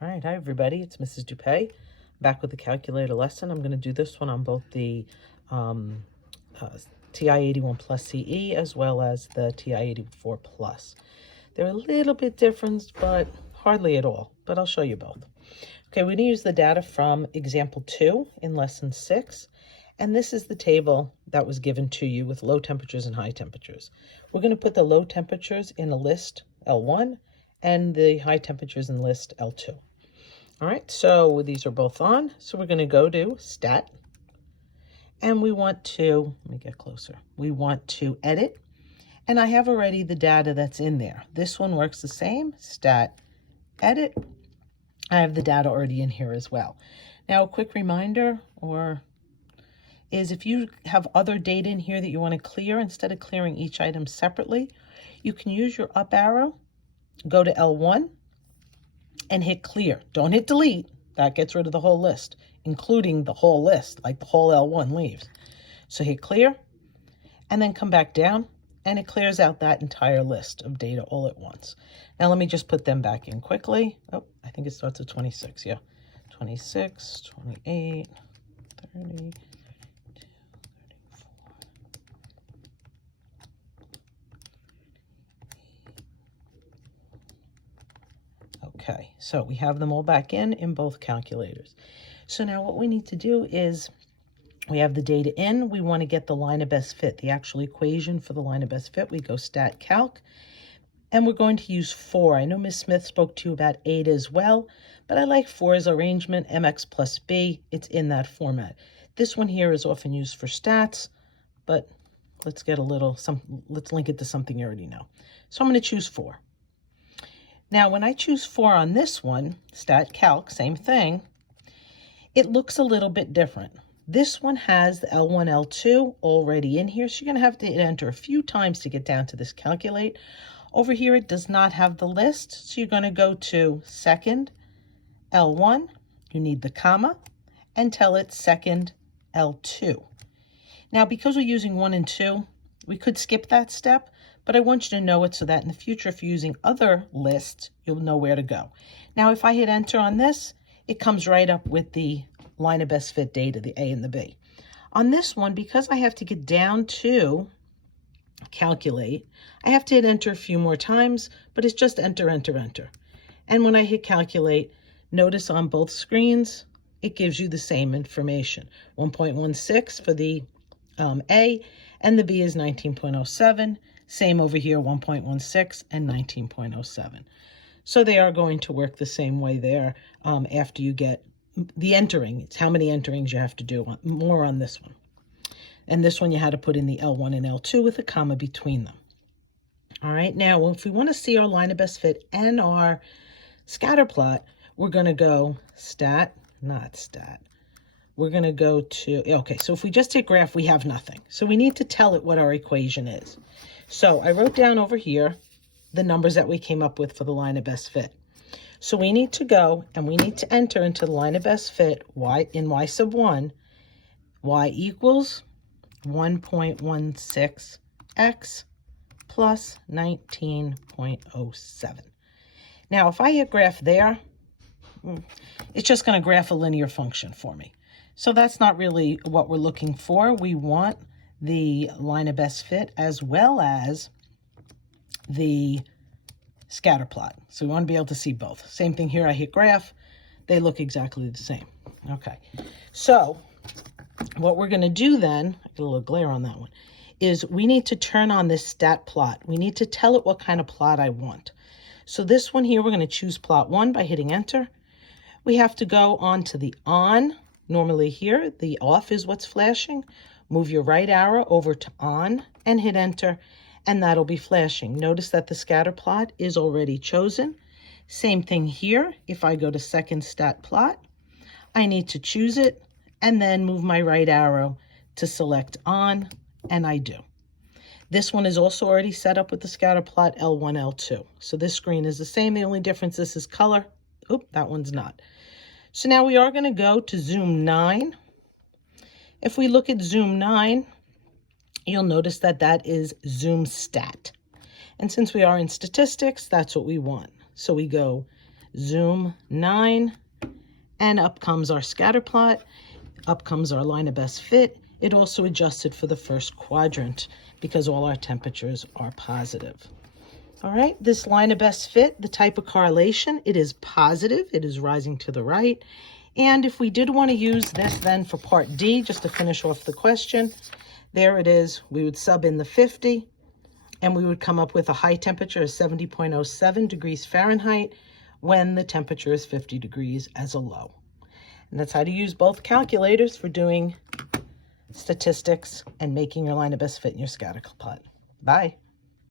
All right, hi everybody, it's Mrs. Dupay, back with the calculator lesson. I'm going to do this one on both the um, uh, TI-81 Plus CE as well as the TI-84 Plus. They're a little bit different, but hardly at all, but I'll show you both. Okay, we're going to use the data from example 2 in lesson 6, and this is the table that was given to you with low temperatures and high temperatures. We're going to put the low temperatures in a list L1 and the high temperatures in list L2. All right, so these are both on. So we're going to go to Stat, and we want to, let me get closer. We want to edit, and I have already the data that's in there. This one works the same, Stat, Edit. I have the data already in here as well. Now, a quick reminder is if you have other data in here that you want to clear, instead of clearing each item separately, you can use your up arrow, go to L1, and hit clear. Don't hit delete. That gets rid of the whole list, including the whole list, like the whole L1 leaves. So hit clear, and then come back down, and it clears out that entire list of data all at once. Now let me just put them back in quickly. Oh, I think it starts at 26, yeah. 26, 28, 30, Okay, so we have them all back in both calculators. So now what we need to do is we have the data in. We want to get the line of best fit, the actual equation for the line of best fit. We go Stat Calc, and we're going to use 4. I know Ms. Smith spoke to you about 8 as well, but I like 4's arrangement, mx plus b. It's in that format. This one here is often used for stats, but let's get let's link it to something you already know. So I'm going to choose 4. Now, when I choose 4 on this one, Stat Calc, same thing, it looks a little bit different. This one has the L1, L2 already in here, so you're going to have to enter a few times to get down to this calculate. Over here, it does not have the list, so you're going to go to second L1, you need the comma, and tell it second L2. Now, because we're using 1 and 2, we could skip that step, but I want you to know it so that in the future, if you're using other lists, you'll know where to go. Now, if I hit enter on this, it comes right up with the line of best fit data, the A and the B. On this one, because I have to get down to calculate, I have to hit enter a few more times, but it's just enter, enter, enter. And when I hit calculate, notice on both screens, it gives you the same information. 1.16 for the A, and the B is 19.07. Same over here, 1.16 and 19.07. So they are going to work the same way there after you get the entering. It's how many enterings you have to do, more on this one. And this one you had to put in the L1 and L2 with a comma between them. All right, now if we want to see our line of best fit and our scatter plot, we're going to go Stat, not Stat. We're going to go to, okay, so if we just hit graph, we have nothing. So we need to tell it what our equation is. So I wrote down over here the numbers that we came up with for the line of best fit. So we need to go and we need to enter into the line of best fit y in y sub 1, y equals 1.16x plus 19.07. Now, if I hit graph there, it's just going to graph a linear function for me. So that's not really what we're looking for. We want the line of best fit as well as the scatter plot. So we want to be able to see both. Same thing here, I hit graph. They look exactly the same. Okay, so what we're going to do then, I get a little glare on that one, is we need to turn on this stat plot. We need to tell it what kind of plot I want. So this one here, we're going to choose plot 1 by hitting enter. We have to go on to the on. Normally here, the off is what's flashing. Move your right arrow over to on and hit enter, and that'll be flashing. Notice that the scatter plot is already chosen. Same thing here. If I go to second stat plot, I need to choose it and then move my right arrow to select on, and I do. This one is also already set up with the scatter plot L1, L2. So this screen is the same. The only difference, this is color. Oop, that one's not. So now we are going to go to zoom 9. If we look at zoom 9, you'll notice that that is zoom stat. And since we are in statistics, that's what we want. So we go zoom 9, and up comes our scatter plot. Up comes our line of best fit. It also adjusted for the first quadrant because all our temperatures are positive. All right, this line of best fit, the type of correlation, it is positive. It is rising to the right. And if we did want to use this then for part D, just to finish off the question, there it is. We would sub in the 50, and we would come up with a high temperature of 70.07 degrees Fahrenheit when the temperature is 50 degrees as a low. And that's how to use both calculators for doing statistics and making your line of best fit in your scatter plot. Bye.